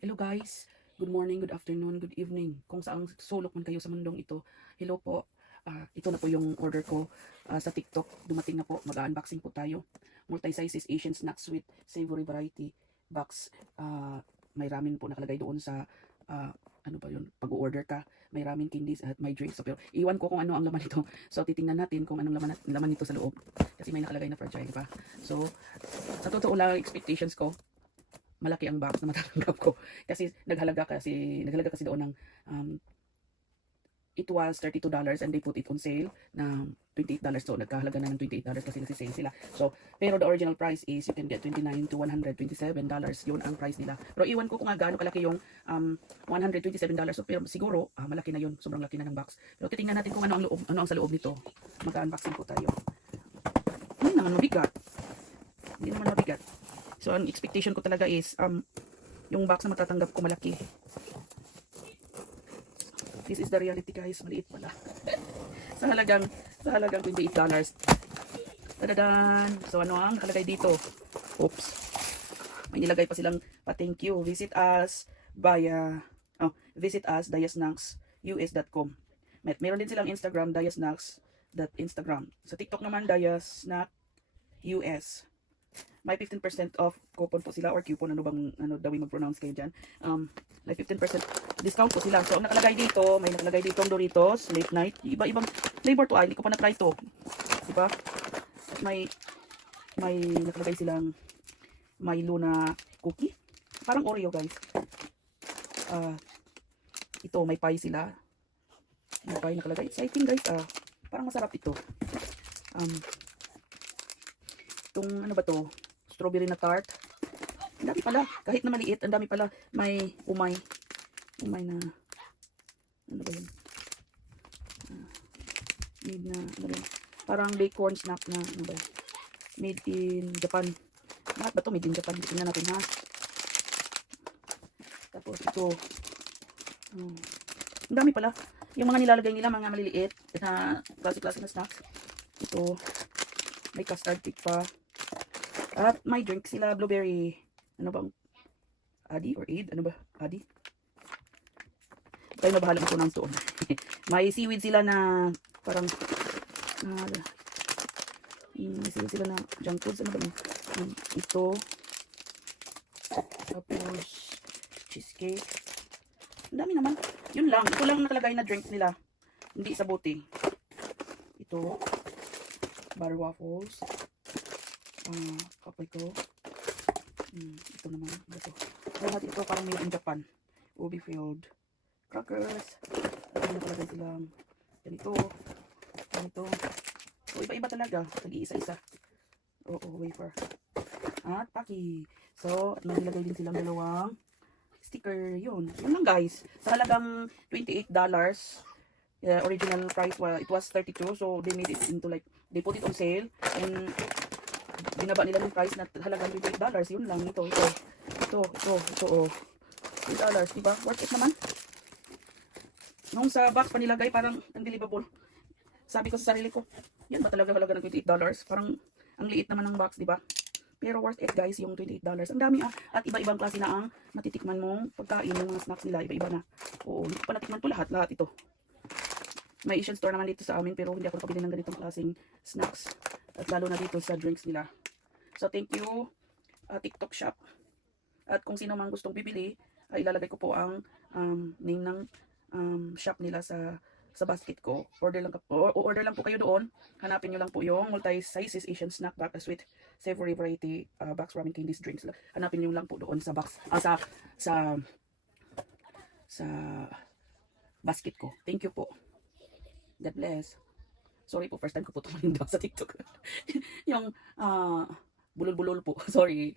Hello guys, good morning, good afternoon, good evening. Kung saang sulok man kayo sa mundong ito, hello po. Ito na po yung order ko sa TikTok. Dumating na po, mag-unboxing po tayo. Multi-sizes Asian snacks with savory variety box. May ramen po nakalagay doon sa ano ba yun, pag-order ka. May ramen, candies at may drinks. So, pero iwan ko kung ano ang laman nito. So titingnan natin kung anong laman nito sa loob. Kasi may nakalagay na fragile, diba? So sa totoo lang, expectations ko, malaki ang box na matatanggap ko kasi naghalaga kasi doon ng it was $32 and they put it on sale na $28, so nagkahalaga na ng $28 kasi nagsi-sale sila. So pero the original price is you can get $29 to $127, yun ang price nila. Pero iwan ko kung gaano kalaki yung $127, so pero siguro malaki na yun, sobrang laki na ng box. Pero titingnan natin kung ano ang sa loob nito. Mag-unboxing ko tayo. Hindi naman mabigat, hindi naman mabigat. So, ang expectation ko talaga is, yung box na matatanggap ko malaki. This is the reality guys, maliit pala. sa halagang $28. Tadadan! So, ano ang nakalagay dito? Oops. May nilagay pa silang pa-thank you. Visit us dayasnacksus.com. Meron din silang Instagram, dayasnacks.instagram. Sa TikTok naman, dayasnackus. May 15% off coupon po sila or coupon, ano daw mag-pronounce kayo dyan. May 15% discount po sila. So ang nakalagay dito, may nakalagay dito ang Doritos late night, iba-ibang flavor to. Hindi ko pa na-try to, diba? At may nakalagay silang Milo na cookie, parang Oreo guys. Ito may pie sila, may pie nakalagay. Exciting guys. Parang masarap ito. Itong ano ba to, strawberry na tart. Ang dami pala, kahit na maliit, ang dami pala. May umay na, ano ba yun, made na, ano ba yun, parang bacon snack na, ano ba yun, made in Japan. Lahat ba to made in Japan? Tingnan natin ha. Tapos ito, ang dami pala. Yung mga nilalagay nila, mga maliliit na klase-klase na snacks. Ito, may custard cake pa. At may drink sila, blueberry, ano bang, Adi or Aid? Ano ba? Adi? Tayo na bahala mag-pronounce doon. May seaweed sila na, parang, may seaweed sila na junk foods. Ano ba yun? Ito. Tapos, cheesecake. Ang dami naman. Yun lang. Ito lang nakalagay na drinks nila. Hindi sa bote. Ito. Bar waffles. Kapoy ko. Ito naman. Ito. Lahat ito parang made in Japan. Ubi filled crackers. At nakalagay silang ganito. Ganito. So, iba-iba talaga. Nag-iisa-isa. Oo, wafer. At paki. So, at nilagay din silang dalawang sticker. Yun. Yun lang guys. Sa halagang $28. Original price it was 32, so they made it into like, they put it on sale and binaba nila yung price na halagang $28. Yun lang. Ito $2, diba? Worth it naman. Nung sa box pa nilagay, parang unbelievable. Sabi ko sa sarili ko, yan ba talaga halaga ng $28? Parang ang liit naman ng box, diba? Pero worth it guys, yung $28. Ang dami at iba-ibang klase na ang matitikman mong pagkain, ng mga snacks nila, iba-iba na. Oo, hindi ko pa natikman to lahat ito. May Asian store naman dito sa amin, pero hindi ako nakabili ng ganitong klaseng snacks. At lalo na dito sa drinks nila. So thank you, TikTok shop. At kung sino man gustong bibili, ilalagay ko po ang name ng shop nila sa basket ko. Order lang po kayo doon. Hanapin nyo lang po yung multi-sizes Asian snack box with savory variety box ramen candies drinks. Hanapin nyo lang po doon sa box, sa basket ko. Thank you po. God bless. Sorry po, first time ko po tumanin daw sa TikTok. Yung bulol-bulol po. Sorry.